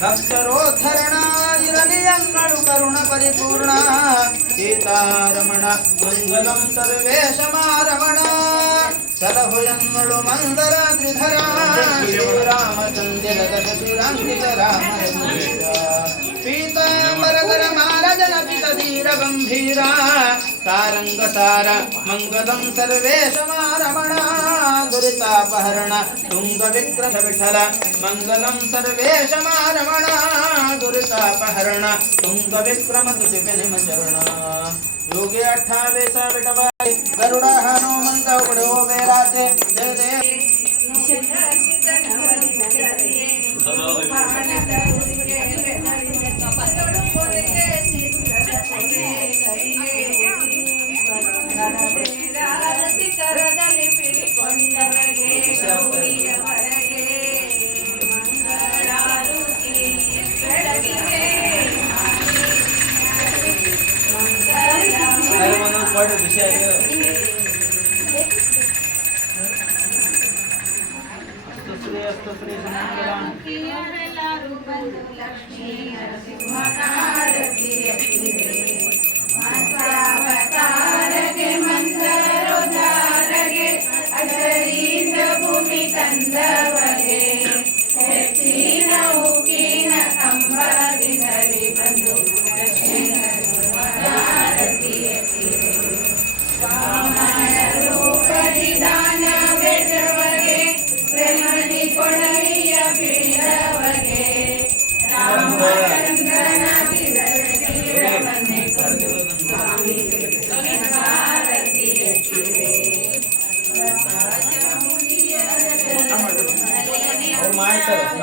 ಭಕ್ತರೋದ್ಧರಣ ಇರಲಿ ಅಂಗಳು ಕರುಣ ಪರಿಪೂರ್ಣ ಸೀತಾರಮಣ ಮಂಗಲಂ ಸರ್ವೇಶ ಮಾರಮಣ ಸಲಹು ಎನ್ನಳು ಮಂದರ ತ್ರಿಧರ ರಾಮಚಂದ್ರ ದಶಶಿರಾಂಕಿತ ರಾಮ ಪೀತಾಂಬರಧರ ಮಾರಜನ ಪಿತ ಧೀರ ಗಂಭೀರ ಸಾರಂಗ ಸಾರ ಮಂಗಲಂ ಸರ್ವೇಶ ಮಾರಮಣ ದುರಿತಾಪಹರಣ ತುಂಗ ವಿಕ್ರಮ ವಿಠಲ ಮಂಗಲಂ ಸರ್ವೇಶ ಮಾರಮಣ ದುರಿತಾಪಹರಣ ತುಂಗ ವಿಕ್ರಮ ತುಸಿಪೆ ನಿಮ ಚರಣ ಯೋಗಿ 28 विठबाई गरुड़ हनुमंत उड़ो बेराचे जय देव ಭೂಮಿ ತಂದವಗೆ ಹೆಚ್ಚಿನ ಉಕ್ಕಿನ ಕಂಬದಿಂದಲೇ ಬಂದು ದಕ್ಷಿಣ ವಾಮನ ರೂಪದಿದಾನ ಬೆಟ್ಟವಗೆ ಪ್ರೇಮದಿ ಕೊಡಲಿಯ ಬೀಳವಗೆ ರಾಮಚಂದ್ರನ ತೀರವನ್ನೇ ಕೊಂದು ಸ್ವಾಮಿ ಭಾರತಿ ಎತ್ತಿದೆ ಮಾಡ್ತಾರೆ